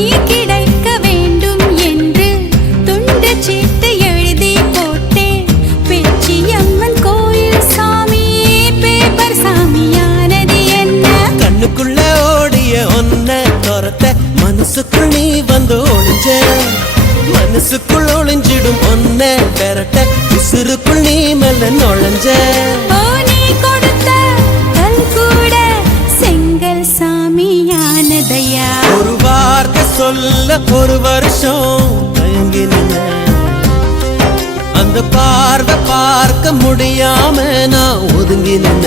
நீ கிடைக்க வேண்டும் என்று துண்டு சீட்டு எழுதி போட்டேன். பேச்சியம்மன் கோயில் சாமி பேப்பர் சாமியானது என்ன? கண்ணுக்குள்ள ஓடிய ஒன்ன துரத்த மனசுக்குள் நீ வந்து ஒளிஞ்ச. மனசுக்குள் ஒளிஞ்சிடும் ஒன்ன பெறட்ட உசுருக்குள் நீ மெல்ல நுழைஞ்ச. நீ கொடுத்த கல் கூட செங்கல் சாமியானதையா? ஒரு வார்த்தை சொல்ல ஒரு வருஷம் தயங்கி நின்ன. அந்த பார்வை பார்க்க முடியாம நான் ஒதுங்கி நின்ன.